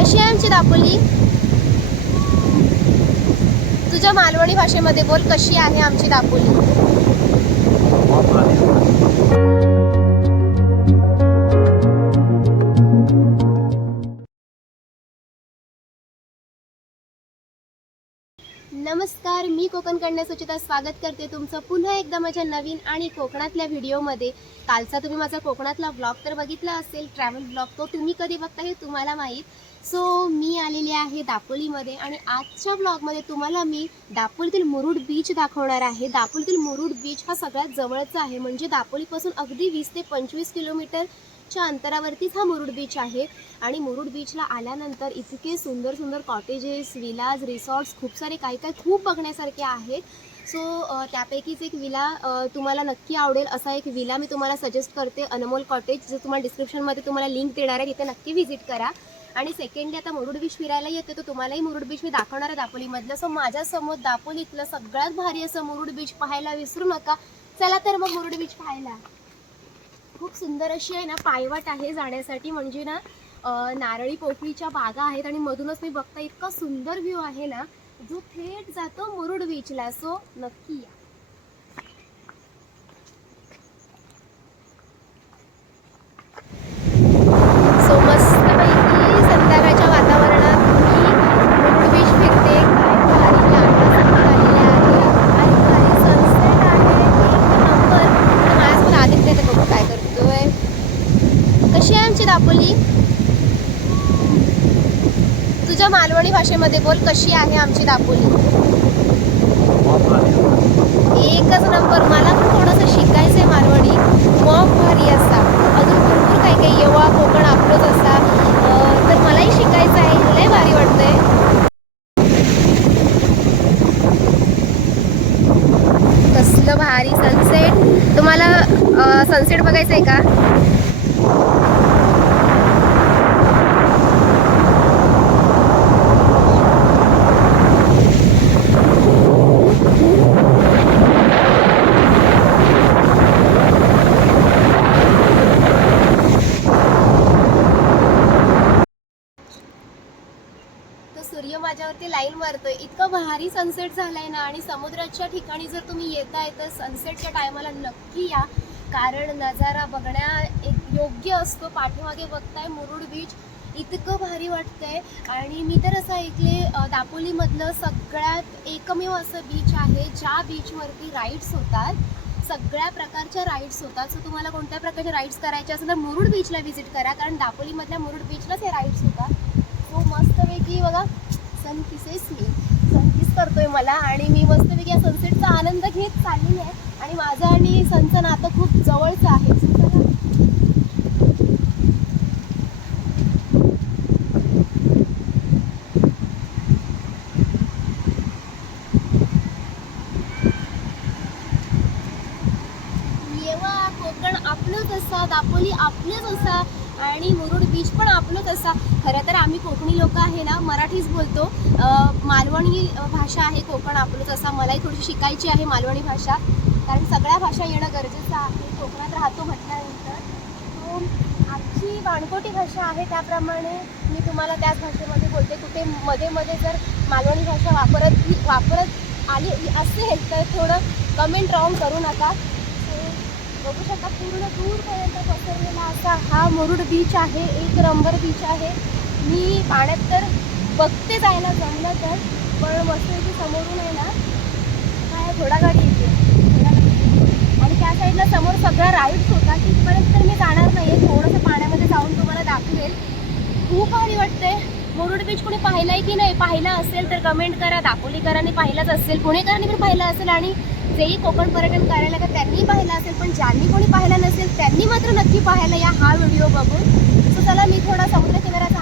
कशी आहे आमची दापोली? तुझ्या मालवणी भाषेमध्ये बोल कशी आहे आमची दापोली? नमस्कार मी कोकण कन्या सुचिता स्वागत करते तुमचं पुन्हा एकदा माझ्या नवीन आणि कोकणातल्या व्हिडिओमध्ये. कालचा तुम्ही माझा कोकणातला ब्लॉग तर बघितला असेल ट्रॅव्हल ब्लॉग तो तुम्ही कधी बघता हे तुम्हाला माहीत. सो मी आलेली आहे दापोलीमध्ये आणि आजच्या ब्लॉगमध्ये तुम्हाला मी दापोलीतील मुरुड बीच दाखवणार आहे. दापोलीतील मुरुड बीच हा सगळ्यात जवळचा आहे. म्हणजे दापोलीपासून अगदी वीस ते पंचवीस किलोमीटर किलोमीटरच्या अंतरावरतीच हा मुरुड बीच आहे. आणि मुरुड बीचला आल्यानंतर इतके सुंदर सुंदर कॉटेजेस विलाज रिसॉर्ट्स खूप सारे काही काही खूप बघण्यासारखे आहेत. सो त्यापैकीच एक विला तुम्हाला नक्की आवडेल असा एक विला मी तुम्हाला सजेस्ट करते अनमोल कॉटेज जो तुम्हाला डिस्क्रिप्शनमध्ये तुम्हाला लिंक देणार आहे तिथे नक्की व्हिजिट करा. आणि सेकंडली आता मुरुड बीच फिरायला येते तर तुम्हालाही मुरुड बीच मी दाखवणार आहे दापोलीमधलं. सो माझ्यासमोर दापोलीतलं सगळ्यात भारी असं मुरुड बीच पाहायला विसरू नका. चला तर मग मुरुड बीच पाहायला. खूप सुंदर अशी आहे ना पायवाट आहे जाण्यासाठी. म्हणजे ना नारळी पोफळीच्या बागा आहेत आणि मधूनच मी बघता इतका सुंदर व्ह्यू आहे ना जो थेट जातो मुरुड बीचला सो नक्की या सो मस्तपैकी संध्याकाळच्या वातावरणात मी मुरुड बीच फिरते काय भारी लाटा समोर आलेल्या आहे आणि भारी सनसेट आहे एक नंबर तर माझ्यासोबत आदित्य ते बघू काय करतोय कशी आहे आमची दापोली तुझ्या मालवणी भाषेमध्ये बोल कशी आहे आमची दापोली? एकच नंबर मला पण थोडंसं शिकायचं आहे मालवणी. मग भारी असा. अजून भरपूर काही काही येवा कोकण आपलोच असा. तर मलाही शिकायचं आहे लय भारी वाटतंय. कसलं भारी सनसेट तुम्हाला सनसेट बघायचं आहे का तर सूर्य लाईन मारतोय. इतकं भारी सनसेट झालाय ना आणि समुद्राच्या ठिकाणी जर तुम्ही येताय तर सनसेटच्या टायमाला नक्की या. कारण नजारा बघण्या एक योग्य असतो. पाठीमागे बघताय मुरुड बीच इतकं भारी वाटतंय. आणि मी तर असं ऐकले दापोलीमधलं सगळ्यात एकमेव असं बीच आहे ज्या बीचवरती राईड्स होतात. सगळ्या प्रकारच्या राईड्स होतात. सो तुम्हाला कोणत्या प्रकारच्या राईड्स करायच्या असेल तर मुरुड बीचला व्हिजिट करा. कारण दापोलीमधल्या मुरुड बीचलाच हे राईड्स होतात. सो मस्तपैकी बघा आणि किसेस मी. सन किस करतोय मला. आणि मी मस्तपैकी या सनसेटचा आनंद घेत चाललेली आहे आणि माझं आणि सनचं नातं खूप जवळचं आहे. येवा कोकण आपलंच असा दापोली आपलंच असा. आणि मुरुड बीच पण आपलंच असा. खरं तर आम्ही कोकणी लोक आहे ना मराठीच बोलतो. मालवणी भाषा आहे कोकण आपलंच असा. मलाही थोडीशी शिकायची आहे मालवणी भाषा. कारण सगळ्या भाषा येणं गरजेचं आहे. कोकणात राहतो म्हटल्यानंतर. आमची बाणकोटी भाषा आहे त्याप्रमाणे मी तुम्हाला त्याच भाषेमध्ये बोलते. कुठे मध्ये मध्ये जर मालवणी भाषा वापरत वापरत आली असेल तर थोडं कमेंट राऊंड करू नका. बघू शकता पूर्ण दूरपर्यंत पसरलेला असा हा मुरुड बीच आहे एक नंबर बीच आहे. मी पाण्यात तर बघते जायला जमलं तर पण मस्तपैकी समोरून आहे ना काय थोडा गाडी येते. घोडागाडी येते. आणि त्या साईडला समोर सगळा राईड्स होता तिथपर्यंत तर मी जाणार नाही आहे थोडंसं पाण्यामध्ये जाऊन तुम्हाला दाखवेल. खूप भारी वाटते मुरुड बीच कोणी पाहिलाय की नाही? पाहिला असेल तर कमेंट करा. दापोलीकरांनी पाहिलाच असेल. पुणेकरांनी पण पाहिलं असेल आणि जेही कोकण पर्यटन करायला का त्यांनी पाहिलं असेल पण ज्यांनी कोणी पाहिला नसेल त्यांनी मात्र नक्की पाहायला या हा व्हिडिओ बघून. सो चला मी थोडा समुद्र किनाऱ्याचा